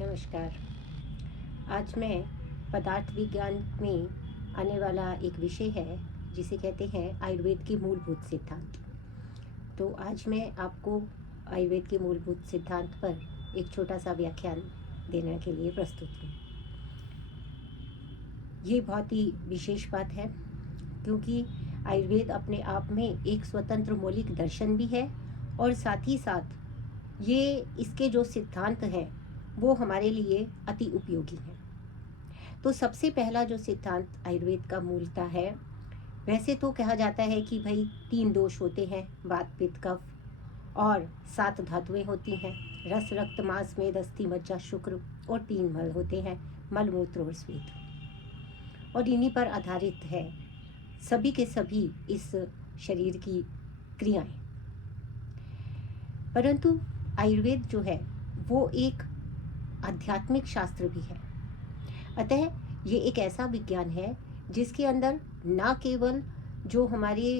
नमस्कार। आज मैं पदार्थ विज्ञान में आने वाला एक विषय है जिसे कहते हैं आयुर्वेद के मूलभूत सिद्धांत। तो आज मैं आपको आयुर्वेद के मूलभूत सिद्धांत पर एक छोटा सा व्याख्यान देने के लिए प्रस्तुत हूँ। ये बहुत ही विशेष बात है क्योंकि आयुर्वेद अपने आप में एक स्वतंत्र मौलिक दर्शन भी है और साथ ही साथ ये इसके जो सिद्धांत हैं वो हमारे लिए अति उपयोगी हैं। तो सबसे पहला जो सिद्धांत आयुर्वेद का मूलतः है, वैसे तो कहा जाता है कि भाई 3 दोष होते हैं, वात पित्त कफ, और 7 धातुएं होती हैं, रस रक्त मांस मेद अस्थि मज्जा शुक्र, और 3 मल होते हैं, मल मूत्र और स्वेद, और इन्हीं पर आधारित है सभी के सभी इस शरीर की क्रियाएं। परंतु आयुर्वेद जो है वो एक आध्यात्मिक शास्त्र भी है। अतः ये एक ऐसा विज्ञान है जिसके अंदर ना केवल जो हमारे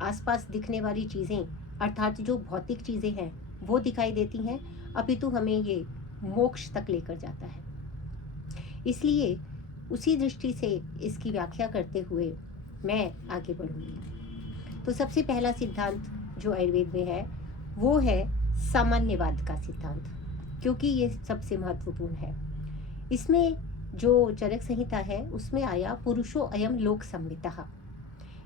आसपास दिखने वाली चीज़ें अर्थात जो भौतिक चीज़ें हैं वो दिखाई देती हैं, अपितु हमें ये मोक्ष तक लेकर जाता है। इसलिए उसी दृष्टि से इसकी व्याख्या करते हुए मैं आगे बढ़ूँगी। तो सबसे पहला सिद्धांत जो आयुर्वेद में है वो है सामान्यवाद का सिद्धांत, क्योंकि ये सबसे महत्वपूर्ण है। इसमें जो चरक संहिता है उसमें आया पुरुषो अयम लोक संवितः।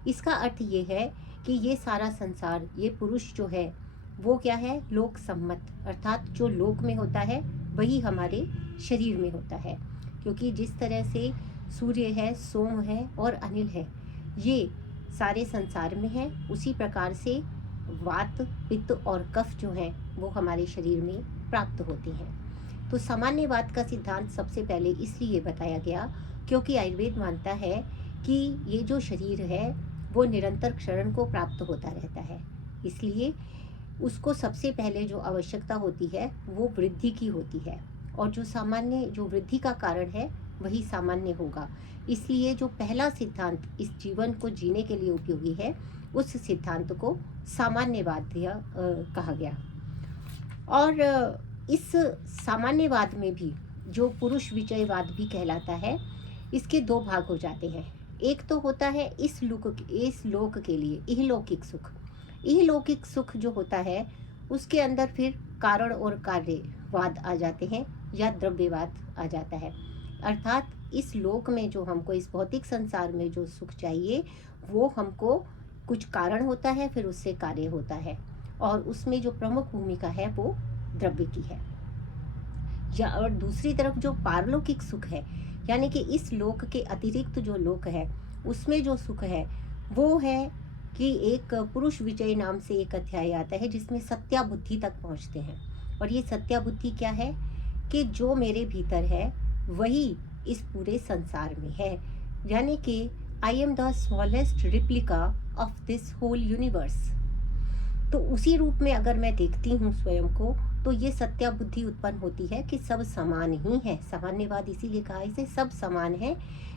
इसका अर्थ ये है कि ये सारा संसार, ये पुरुष जो है वो क्या है, लोक सम्मत, अर्थात जो लोक में होता है वही हमारे शरीर में होता है। क्योंकि जिस तरह से सूर्य है, सोम है और अनिल है, ये सारे संसार में है, उसी प्रकार से वात पित्त और कफ जो है वो हमारे शरीर में प्राप्त होते हैं। तो सामान्यवाद का सिद्धांत सबसे पहले इसलिए बताया गया क्योंकि आयुर्वेद मानता है कि ये जो शरीर है वो निरंतर क्षरण को प्राप्त होता रहता है, इसलिए उसको सबसे पहले जो आवश्यकता होती है वो वृद्धि की होती है, और जो सामान्य जो वृद्धि का कारण है वही सामान्य होगा। इसलिए जो पहला सिद्धांत इस जीवन को जीने के लिए उपयोगी है उस सिद्धांत को सामान्यवाद कहा गया। और इस सामान्यवाद में भी जो पुरुष विजयवाद भी कहलाता है, इसके 2 भाग हो जाते हैं। एक तो होता है इस लोक के लिए इहलौकिक सुख। इहलौकिक सुख जो होता है उसके अंदर फिर कारण और कार्यवाद आ जाते हैं या द्रव्यवाद आ जाता है। अर्थात इस लोक में जो हमको, इस भौतिक संसार में जो सुख चाहिए वो हमको कुछ कारण होता है, फिर उससे कार्य होता है, और उसमें जो प्रमुख भूमिका है वो द्रव्य की है। या और दूसरी तरफ जो पारलौकिक सुख है, यानी कि इस लोक के अतिरिक्त जो लोक है उसमें जो सुख है वो है कि एक पुरुष विजय नाम से एक अध्याय आता है जिसमें सत्या बुद्धि तक पहुंचते हैं। और ये सत्या बुद्धि क्या है कि जो मेरे भीतर है वही इस पूरे संसार में है, यानी कि I am the smallest replica of this whole universe. तो उसी रूप में अगर मैं देखती हूँ स्वयं को तो ये सत्या बुद्धि उत्पन्न होती है कि सब समान ही है। सामान्यवाद इसीलिए कहा इसे, सब समान है,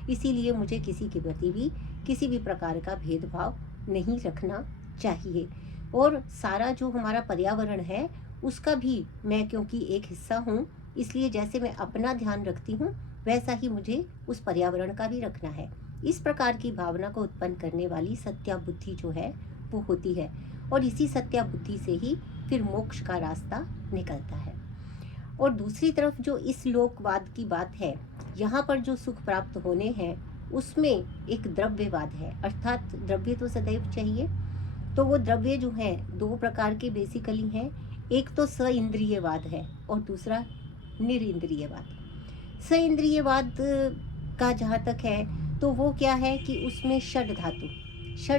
इसीलिए मुझे किसी के प्रति भी किसी भी प्रकार का भेदभाव नहीं रखना चाहिए। और सारा जो हमारा पर्यावरण है उसका भी मैं क्योंकि एक हिस्सा हूँ, इसलिए जैसे मैं अपना ध्यान रखती हूँ वैसा ही मुझे उस पर्यावरण का भी रखना है। इस प्रकार की भावना को उत्पन्न करने वाली सत्या बुद्धि जो है वो होती है, और इसी सत्या बुद्धि से ही फिर मोक्ष का रास्ता निकलता है। और दूसरी तरफ जो इस लोकवाद की बात है, यहाँ पर जो सुख प्राप्त होने हैं उसमें एक द्रव्यवाद है, अर्थात द्रव्य तो सदैव चाहिए। तो वो द्रव्य जो है 2 प्रकार के बेसिकली हैं, एक तो स इंद्रियवाद है और दूसरा निरिंद्रियवाद। स इंद्रियवाद का जहाँ तक है तो वो क्या है कि उसमें षड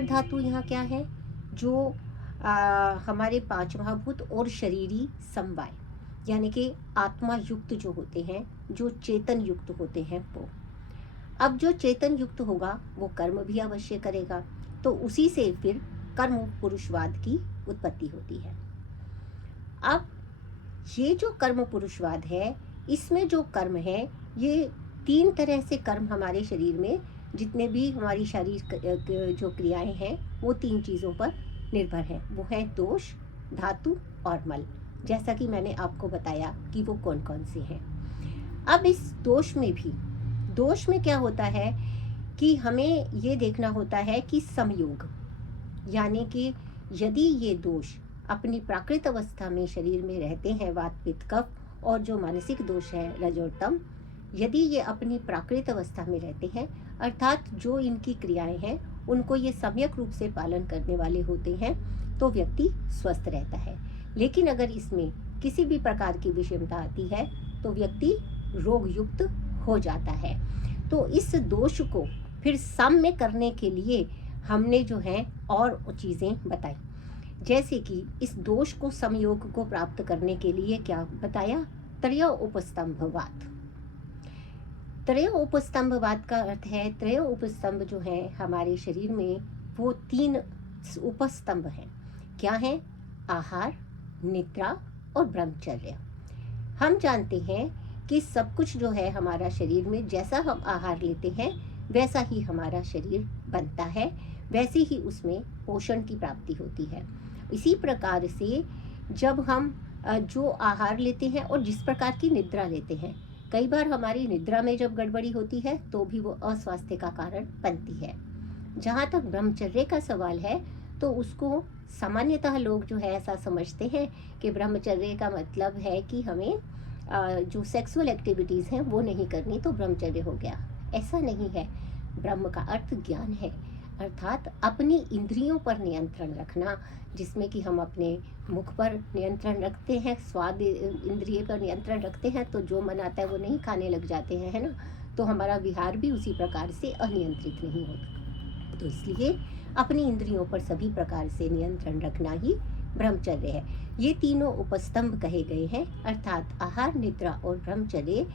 धातु यहाँ क्या है, जो हमारे 5 महाभूत और शरीरी समवाय, यानी कि आत्मा युक्त जो होते हैं, जो चेतन युक्त होते हैं वो। अब जो चेतन युक्त होगा वो कर्म भी अवश्य करेगा, तो उसी से फिर कर्म पुरुषवाद की उत्पत्ति होती है। अब ये जो कर्म पुरुषवाद है, इसमें जो कर्म है ये 3 तरह से कर्म हमारे शरीर में जितने भी हमारी शारीरिक जो क्रियाएं हैं वो 3 चीज़ों पर निर्भर है। वो है दोष, धातु और मल, जैसा कि मैंने आपको बताया कि वो कौन कौन से हैं। अब इस दोष में क्या होता है कि हमें ये देखना होता है कि समयोग, यानी कि यदि ये दोष अपनी प्राकृत अवस्था में शरीर में रहते हैं, वात पित्त कफ, और जो मानसिक दोष है रज और तम, यदि ये अपनी प्राकृत अवस्था में रहते हैं, अर्थात जो इनकी क्रियाएं हैं उनको ये सम्यक रूप से पालन करने वाले होते हैं, तो व्यक्ति स्वस्थ रहता है। लेकिन अगर इसमें किसी भी प्रकार की विषमता आती है तो व्यक्ति रोग युक्त हो जाता है। तो इस दोष को फिर साम्य करने के लिए हमने जो है और चीज़ें बताई, जैसे कि इस दोष को समयोग को प्राप्त करने के लिए क्या बताया, त्रय उपस्तंभवात। त्रय उपस्तंभवात का अर्थ है, त्रय उपस्तंभ जो है हमारे शरीर में वो 3 उपस्तंभ हैं। क्या है? आहार, निद्रा और ब्रह्मचर्य। हम जानते हैं कि सब कुछ जो है हमारा शरीर में, जैसा हम आहार लेते हैं वैसा ही हमारा शरीर बनता है, वैसे ही उसमें पोषण की प्राप्ति होती है। इसी प्रकार से जब हम जो आहार लेते हैं और जिस प्रकार की निद्रा लेते हैं, कई बार हमारी निद्रा में जब गड़बड़ी होती है तो भी वो अस्वास्थ्य का कारण बनती है। जहाँ तक ब्रह्मचर्य का सवाल है तो उसको सामान्यतः लोग जो है ऐसा समझते हैं कि ब्रह्मचर्य का मतलब है कि हमें जो सेक्सुअल एक्टिविटीज़ हैं वो नहीं करनी, तो ब्रह्मचर्य हो गया। ऐसा नहीं है। ब्रह्म का अर्थ ज्ञान है, अर्थात अपनी इंद्रियों पर नियंत्रण रखना, जिसमें कि हम अपने मुख पर नियंत्रण रखते हैं, स्वाद इंद्रिय पर नियंत्रण रखते हैं, तो जो मन आता है वो नहीं खाने लग जाते हैं, है ना। तो हमारा विहार भी उसी प्रकार से अनियंत्रित नहीं होता। तो इसलिए अपनी इंद्रियों पर सभी प्रकार से नियंत्रण रखना ही ब्रह्मचर्य है। ये तीनों उपस्तंभ कहे गए हैं, अर्थात आहार, निद्रा और ब्रह्मचर्य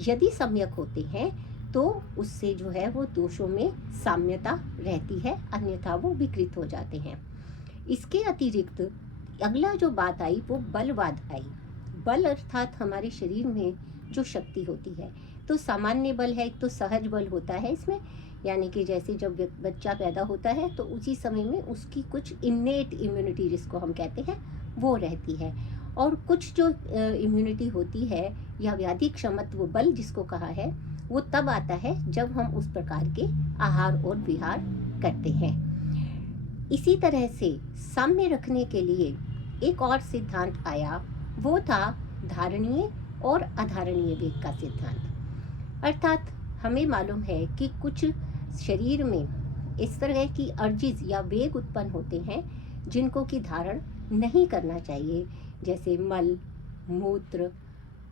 यदि सम्यक होते हैं तो उससे जो है वो दोषों में साम्यता रहती है, अन्यथा वो विकृत हो जाते हैं। इसके अतिरिक्त अगला जो बात आई वो बलवाद आई। बल अर्थात हमारे शरीर में जो शक्ति होती है, तो सामान्य बल है, एक तो सहज बल होता है इसमें, यानी कि जैसे जब बच्चा पैदा होता है तो उसी समय में उसकी कुछ इन्नेट इम्यूनिटी जिसको हम कहते हैं वो रहती है, और कुछ जो इम्यूनिटी होती है या व्याधि क्षमत्व बल जिसको कहा है वो तब आता है जब हम उस प्रकार के आहार और विहार करते हैं। इसी तरह से साम्य रखने के लिए एक और सिद्धांत आया, वो था धारणीय और अधारणीय वेग का सिद्धांत। अर्थात हमें मालूम है कि कुछ शरीर में इस तरह की अर्जिज या वेग उत्पन्न होते हैं जिनको कि धारण नहीं करना चाहिए, जैसे मल, मूत्र,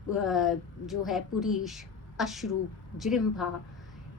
जो है पुरीश, अश्रु, जृंभा,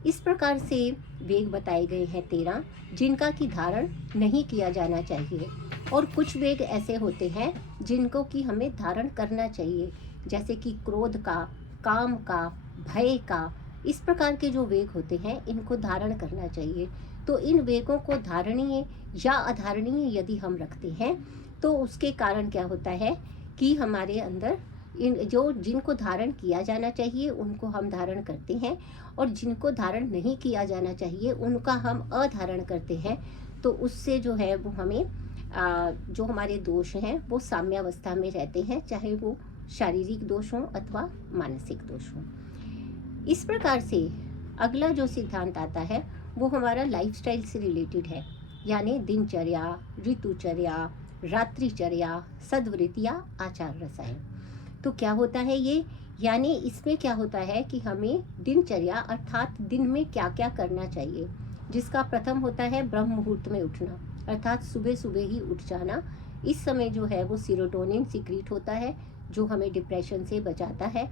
इस प्रकार से वेग बताए गए हैं 13, जिनका कि धारण नहीं किया जाना चाहिए। और कुछ वेग ऐसे होते हैं जिनको कि हमें धारण करना चाहिए, जैसे कि क्रोध का, काम का, भय का, इस प्रकार के जो वेग होते हैं इनको धारण करना चाहिए। तो इन वेगों को धारणीय या अधारणीय यदि हम रखते हैं तो उसके कारण क्या होता है कि हमारे अंदर इन जिनको धारण किया जाना चाहिए उनको हम धारण करते हैं, और जिनको धारण नहीं किया जाना चाहिए उनका हम अधारण करते हैं। तो उससे जो है वो हमें जो हमारे दोष हैं वो साम्यावस्था में रहते हैं, चाहे वो शारीरिक दोष हों अथवा मानसिक दोष हों। इस प्रकार से अगला जो सिद्धांत आता है वो हमारा लाइफस्टाइल से रिलेटेड है, यानी दिनचर्या, ऋतुचर्या, रात्रिचर्या, सद्वृत्तिया, आचार रसायन। तो क्या होता है ये, यानी इसमें क्या होता है कि हमें दिनचर्या अर्थात दिन में क्या क्या करना चाहिए, जिसका प्रथम होता है ब्रह्म मुहूर्त में उठना, अर्थात सुबह सुबह ही उठ जाना। इस समय जो है वो सीरोटोनिन सीक्रेट होता है जो हमें डिप्रेशन से बचाता है,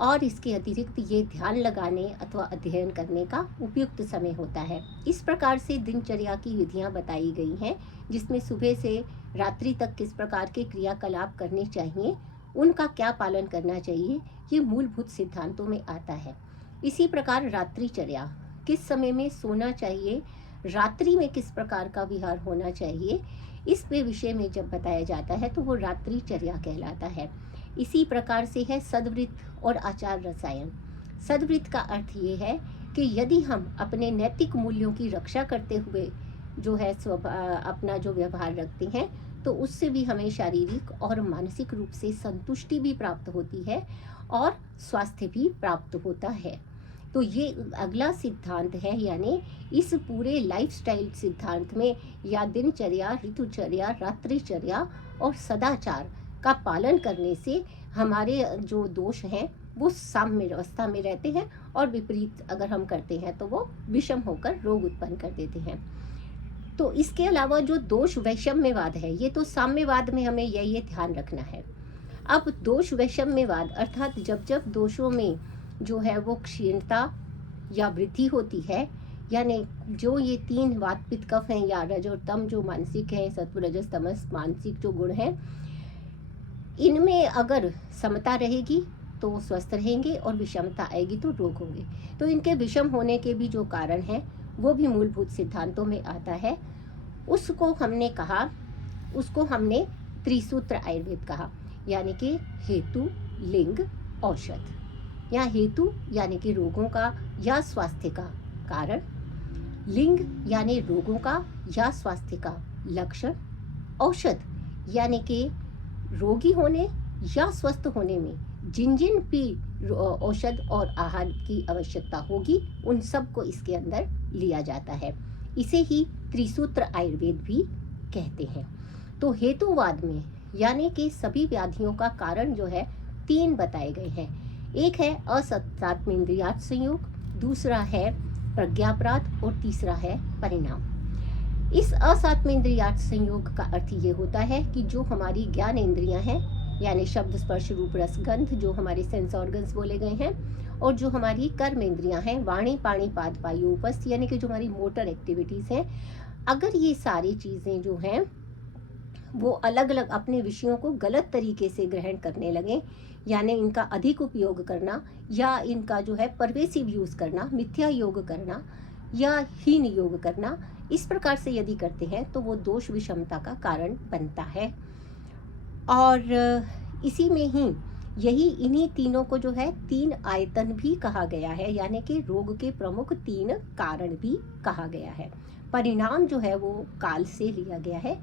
और इसके अतिरिक्त ये ध्यान लगाने अथवा अध्ययन करने का उपयुक्त समय होता है। इस प्रकार से दिनचर्या की विधियां बताई गई हैं, जिसमें सुबह से रात्रि तक किस प्रकार के क्रियाकलाप करने चाहिए, उनका क्या पालन करना चाहिए, ये मूलभूत सिद्धांतों में आता है। इसी प्रकार रात्रिचर्या, किस समय में सोना चाहिए, रात्रि में किस प्रकार का विहार होना चाहिए, इस पे विषय में जब बताया जाता है तो वो रात्रिचर्या कहलाता है। इसी प्रकार से है सद्वृत्त और आचार रसायन। सद्वृत्त का अर्थ ये है कि यदि हम अपने नैतिक मूल्यों की रक्षा करते हुए जो है अपना जो व्यवहार रखते हैं तो उससे भी हमें शारीरिक और मानसिक रूप से संतुष्टि भी प्राप्त होती है और स्वास्थ्य भी प्राप्त होता है। तो ये अगला सिद्धांत है, यानी इस पूरे लाइफस्टाइल सिद्धांत में या दिनचर्या, ऋतुचर्या, रात्रिचर्या और सदाचार का पालन करने से हमारे जो दोष हैं वो साम्य अवस्था में रहते हैं, और विपरीत अगर हम करते हैं तो वो विषम होकर रोग उत्पन्न कर देते हैं। तो इसके अलावा जो दोष वैषम्यवाद है, ये तो साम्यवाद में हमें ये ध्यान रखना है। अब दोष वैषम्यवाद अर्थात जब जब दोषों में जो है वो क्षीणता या वृद्धि होती है, यानी जो ये 3 वात पित्त कफ हैं या रज और तम जो मानसिक हैं, सत्व रजस तमस मानसिक जो गुण हैं, इनमें अगर समता रहेगी तो वो स्वस्थ रहेंगे और विषमता आएगी तो रोग होंगे। तो इनके विषम होने के भी जो कारण हैं वो भी मूलभूत सिद्धांतों में आता है। उसको हमने त्रिसूत्र आयुर्वेद कहा, यानी कि हेतु, लिंग, औषध। यहाँ हेतु यानी कि रोगों का या स्वास्थ्य का कारण, लिंग यानी रोगों का या स्वास्थ्य का लक्षण, औषध यानी कि रोगी होने या स्वस्थ होने में जिन जिन भी औषध और आहार की आवश्यकता होगी उन सब को इसके अंदर लिया जाता है। इसे ही त्रिसूत्र आयुर्वेद भी कहते हैं। तो हेतुवाद में यानी कि सभी व्याधियों का कारण जो है 3 बताए गए हैं। एक है असत्तात्मेंद्रियार्थ संयोग, दूसरा है प्रज्ञापराध और तीसरा है परिणाम। इस असात्मेंद्रियार्थ संयोग का अर्थ ये होता है कि जो हमारी ज्ञान इंद्रियां हैं, यानी शब्द स्पर्श रूप रस गंध, जो हमारे सेंस ऑर्गन्स बोले गए हैं, और जो हमारी कर्म इंद्रियां हैं, वाणी पाणी पाद वायु उपस्थ, यानी कि जो हमारी मोटर एक्टिविटीज हैं, अगर ये सारी चीजें जो हैं वो अलग अलग अपने विषयों को गलत तरीके से ग्रहण करने लगे, यानी इनका अधिक उपयोग करना या इनका जो है परवेसिव यूज करना, मिथ्या योग करना या हीन योग करना, इस प्रकार से यदि करते हैं तो वो दोष विषमता का कारण बनता है। और इसी में ही इन्हीं तीनों को जो है 3 आयतन भी कहा गया है, यानी कि रोग के प्रमुख 3 कारण भी कहा गया है। परिणाम जो है वो काल से लिया गया है,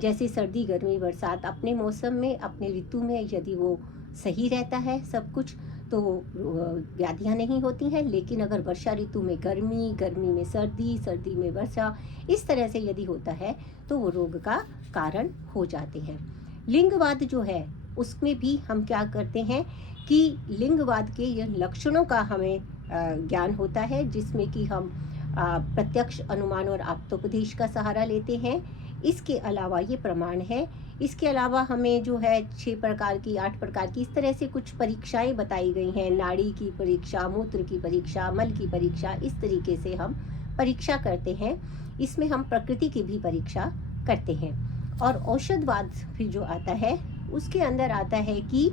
जैसे सर्दी गर्मी बरसात अपने मौसम में अपने ऋतु में यदि वो सही रहता है सब कुछ तो व्याधियां नहीं होती हैं, लेकिन अगर वर्षा ऋतु में गर्मी, गर्मी में सर्दी, सर्दी में वर्षा, इस तरह से यदि होता है तो वो रोग का कारण हो जाते हैं। लिंगवाद जो है उसमें भी हम क्या करते हैं कि लिंगवाद के ये लक्षणों का हमें ज्ञान होता है, जिसमें कि हम प्रत्यक्ष अनुमान और आप्तोपदेश का सहारा लेते हैं। इसके अलावा ये प्रमाण है। इसके अलावा हमें जो है 6 प्रकार की 8 प्रकार की इस तरह से कुछ परीक्षाएं बताई गई हैं, नाड़ी की परीक्षा, मूत्र की परीक्षा, मल की परीक्षा, इस तरीके से हम परीक्षा करते हैं। इसमें हम प्रकृति की भी परीक्षा करते हैं। और औषधवाद भी जो आता है उसके अंदर आता है कि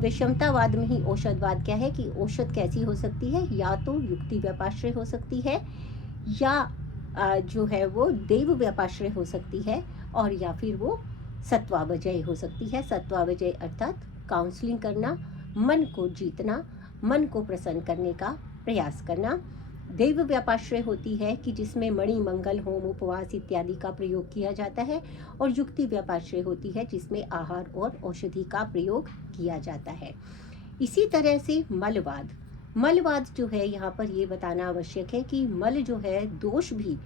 विषमतावाद में ही औषधवाद क्या है कि औषध कैसी हो सकती है, या तो युक्ति व्यापाश्रय हो सकती है या जो है वो देव व्यापाश्रय हो सकती है, और या फिर वो सत्वावजय हो सकती है। सत्वावजय अर्थात काउंसलिंग करना, मन को जीतना, मन को प्रसन्न करने का प्रयास करना। देव व्यापाश्रय होती है कि जिसमें मणि मंगल होम उपवास इत्यादि का प्रयोग किया जाता है, और युक्ति व्यापाश्रय होती है जिसमें आहार और औषधि का प्रयोग किया जाता है। इसी तरह से मलवाद जो है यहाँ पर ये बताना आवश्यक है कि मल जो है दोष भी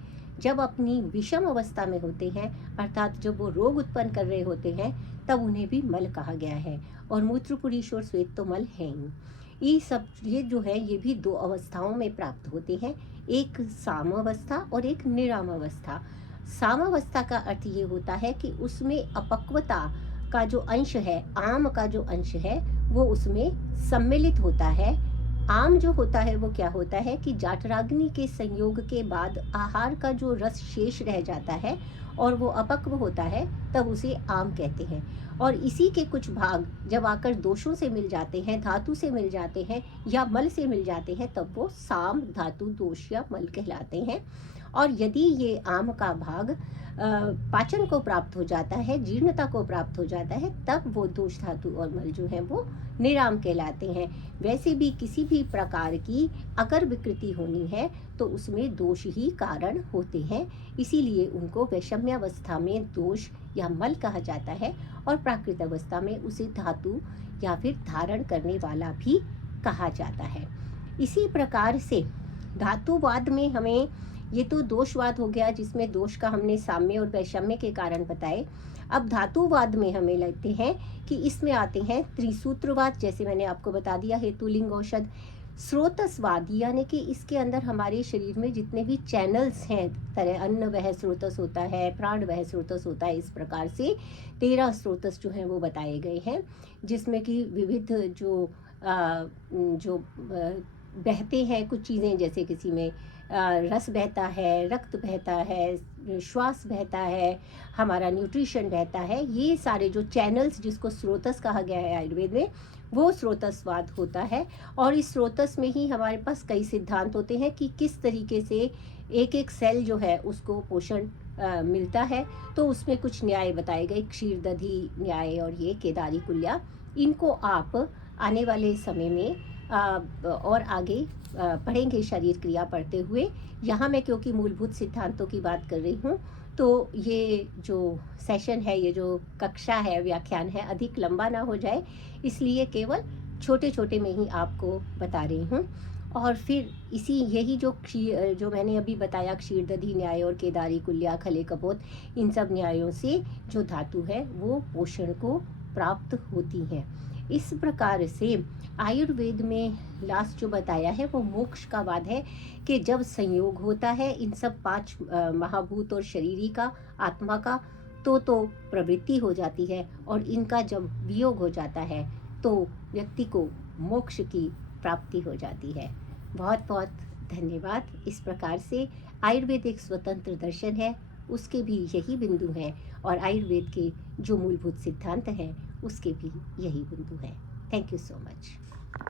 जब अपनी विषम अवस्था में होते हैं, अर्थात जब वो रोग उत्पन्न कर रहे होते हैं, तब उन्हें भी मल कहा गया है। और मूत्र पुरीश और श्वेत तो मल हैं ही। ये जो है ये भी 2 अवस्थाओं में प्राप्त होते हैं, एक सामावस्था और एक निरामावस्था। सामावस्था का अर्थ ये होता है कि उसमें अपक्वता का जो अंश है, आम का जो अंश है, वो उसमें सम्मिलित होता है। आम जो होता है वो क्या होता है कि जाठराग्नि के संयोग के बाद आहार का जो रस शेष रह जाता है और वो अपक्व होता है, तब उसे आम कहते हैं। और इसी के कुछ भाग जब आकर दोषों से मिल जाते हैं, धातु से मिल जाते हैं या मल से मिल जाते हैं, तब वो साम धातु दोष या मल कहलाते हैं। और यदि ये आम का भाग पाचन को प्राप्त हो जाता है, जीर्णता को प्राप्त हो जाता है, तब वो दोष धातु और मल जो है वो निराम कहलाते हैं। वैसे भी किसी भी प्रकार की अगर विकृति होनी है तो उसमें दोष ही कारण होते हैं, इसीलिए उनको वैषम्यावस्था में दोष या मल कहा जाता है और प्राकृत अवस्था में उसे धातु या फिर धारण करने वाला भी कहा जाता है। इसी प्रकार से धातुवाद में हमें, ये तो दोषवाद हो गया जिसमें दोष का हमने साम्य और वैषम्य के कारण बताए। अब धातुवाद में हमें लगते हैं कि इसमें आते हैं त्रिसूत्रवाद, जैसे मैंने आपको बता दिया हेतु लिंग औषध। स्रोतसवाद यानी कि इसके अंदर हमारे शरीर में जितने भी चैनल्स हैं, तरह अन्न वह स्रोतस होता है, प्राण वह स्रोतस होता है, इस प्रकार से 13 स्रोतस जो हैं वो बताए गए हैं, जिसमें कि विविध जो बहते हैं कुछ चीज़ें, जैसे किसी में रस बहता है, रक्त बहता है, श्वास बहता है, हमारा न्यूट्रिशन बहता है, ये सारे जो चैनल्स जिसको स्रोतस कहा गया है आयुर्वेद में, वो स्रोतसवाद होता है। और इस स्रोतस में ही हमारे पास कई सिद्धांत होते हैं कि किस तरीके से एक एक सेल जो है उसको पोषण मिलता है। तो उसमें कुछ न्याय बताए गए, क्षीर दधी न्याय और ये केदारी कुल्या, इनको आप आने वाले समय में और आगे पढ़ेंगे शरीर क्रिया पढ़ते हुए। यहाँ मैं क्योंकि मूलभूत सिद्धांतों की बात कर रही हूँ, तो ये जो सेशन है, ये जो कक्षा है, व्याख्यान है, अधिक लंबा ना हो जाए, इसलिए केवल छोटे छोटे में ही आपको बता रही हूँ। और फिर यही जो मैंने अभी बताया, क्षीर दधी न्याय और केदारी कुल्या खले कपोत, इन सब न्यायों से जो धातु है वो पोषण को प्राप्त होती हैं। इस प्रकार से आयुर्वेद में लास्ट जो बताया है वो मोक्ष का वाद है कि जब संयोग होता है इन सब 5 महाभूत और शरीरी का, आत्मा का, तो प्रवृत्ति हो जाती है, और इनका जब वियोग हो जाता है तो व्यक्ति को मोक्ष की प्राप्ति हो जाती है। बहुत बहुत धन्यवाद। इस प्रकार से आयुर्वेद एक स्वतंत्र दर्शन है, उसके भी यही बिंदु हैं, और आयुर्वेद के जो मूलभूत सिद्धांत हैं उसके भी यही बिंदु हैं। Thank you so much.